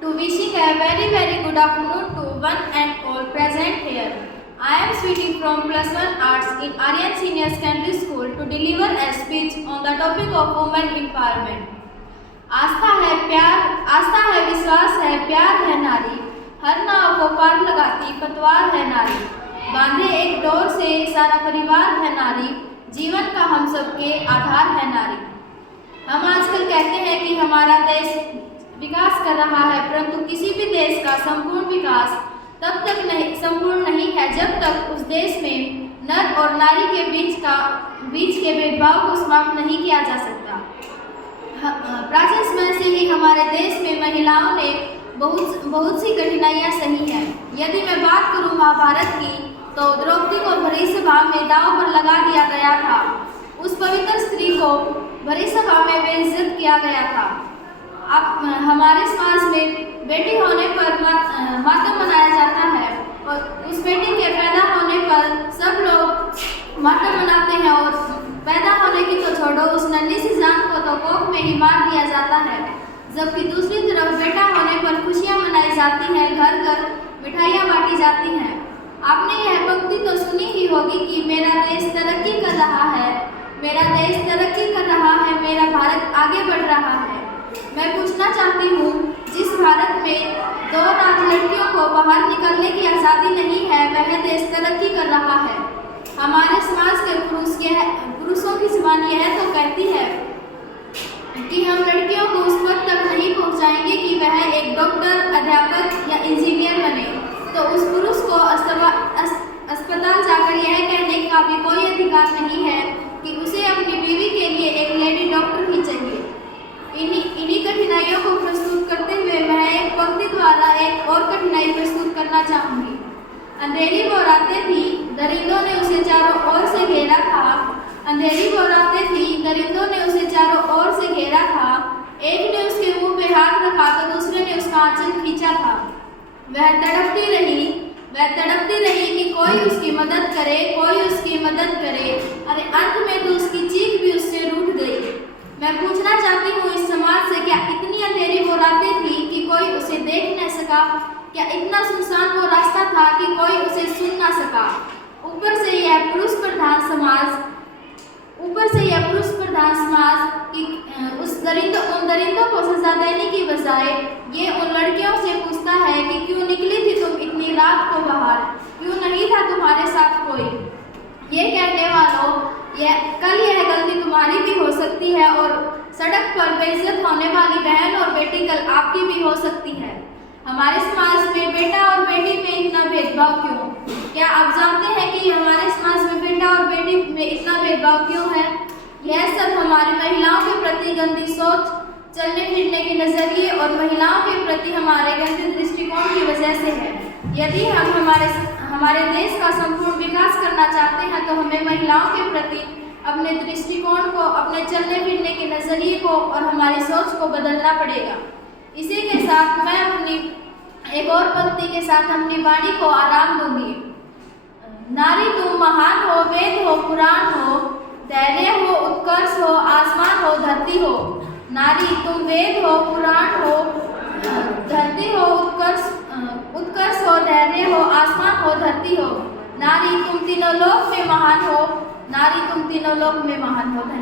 to wishing a very good afternoon to one and all present here. I am Sweetie from Plus One Arts in Aryan Senior Secondary School to deliver a speech on the topic of women empowerment. आस्था है प्यार, आस्था है विश्वास है, प्यार है नारी, हर नाव को पार लगाती पतवार है नारी, बांधे एक डोर से सारा परिवार है नारी, जीवन का हम सबके आधार है नारी। हम आजकल कहते हैं कि हमारा देश विकास कर रहा है, परंतु किसी भी देश का संपूर्ण विकास तब तक संपूर्ण नहीं है जब तक उस देश में नर और नारी के बीच के भेदभाव को समाप्त नहीं किया जा सकता। प्राचीन समय से ही हमारे देश में महिलाओं ने बहुत सी कठिनाइयाँ सही हैं। यदि मैं बात करूँ महाभारत की, तो द्रौपदी को भरी सभा में दांव पर लगा दिया गया था। उस पवित्र स्त्री को भरी सभा में बेइज्जत किया गया था। अब हमारे समाज में बेटी होने पर मातम मनाया जाता है और उस बेटी के पैदा होने पर सब लोग मातम मनाते हैं और पैदा होने की तो छोड़ो, उस नन्ही सी जान को तो कोख में ही मार दिया जाता है। जबकि दूसरी तरफ बेटा होने पर खुशियां मनाई जाती हैं, घर घर मिठाइयाँ बांटी जाती हैं। आपने यह पंक्ति तो सुनी ही होगी कि मेरा देश तरक्की कर रहा है, मेरा देश तरक्की कर रहा है, मेरा भारत आगे बढ़ रहा है। मैं पूछना चाहती हूँ, जिस भारत में 2 रात लड़कियों को बाहर निकलने की आज़ादी नहीं है, वह देश तरक्की कर रहा है। हमारे समाज के पुरुषों की जुबान यह तो कहती है कि हम लड़कियों को उस पद तक नहीं पहुँचाएंगे कि वह एक डॉक्टर, अध्यापक या इंजीनियर बने, तो उस पुरुष को अस्पताल जाकर यह कहने का भी कोई अधिकार नहीं है कि उसे अपनी बीवी के लिए एक लेडी डॉक्टर ही चाहिए। इन्हीं कठिनाइयों को प्रस्तुत करते हुए मैं एक पंक्ति द्वारा एक और कठिनाई प्रस्तुत करना चाहूँगी। अंधेरी वो रातें थी, दरिंदों ने उसे चारों ओर से घेरा था। अंधेरी वो रातें थी, दरिंदों ने उसे चारों ओर से घेरा था। एक ने उसके मुंह पे हाथ रखा तो दूसरे ने उसका आंचल खींचा था। वह तड़पती रही कि कोई उसकी मदद करे, कोई उसकी मदद करे। अरे अंत में तो उसकी चीख भी उससे रूठ गई। मैं पूछना चाहती हूँ इस समाज से, क्या इतनी अंधेरी वो रातें थी कि कोई उसे देख न सका? क्या इतना सुनसान वो रास्ता था कि कोई उसे सुन ना सका? ऊपर से यह पुरुष प्रधान समाज कि उन दरिंदों को सजा देने की बजाय ये उन लड़कियों से पूछता है कि क्यों निकली थी तुम इतनी रात को बाहर, क्यों नहीं था तुम्हारे साथ कोई? ये कहने वालों, कल यह गलती तुम्हारी भी हो सकती है और सड़क पर बेइज्जत होने वाली बहन और बेटी कल आपकी भी हो सकती है। हमारे समाज में बेटा और बेटी में इतना भेदभाव क्यों? क्या आप जानते हैं कि हमारे समाज में बेटा और बेटी में इतना भेदभाव क्यों है? यह सब हमारी महिलाओं के प्रति गंदी सोच, चलने फिरने के नजरिए और महिलाओं के प्रति हमारे गंदे दृष्टिकोण की वजह से है। यदि हम हमारे देश का संपूर्ण विकास करना चाहते हैं तो हमें महिलाओं के प्रति अपने दृष्टिकोण को, अपने चलने फिरने के नजरिए को और हमारी सोच को बदलना पड़ेगा। इसी के साथ मैं अपनी एक और पंक्ति के साथ अपनी वाणी को आराम दूंगी। नारी तुम महान हो, वेद हो, पुराण हो, धैर्य हो, उत्कर्ष हो, आसमान हो, धरती हो। नारी तुम वेद हो, पुराण हो, धरती हो, उत्कर्ष हो, धैर्य हो, आसमान हो, धरती हो। नारी तुम तीनों लोक में महान हो, नारी तुम तीनों लोक में महान हो। धन्यवाद।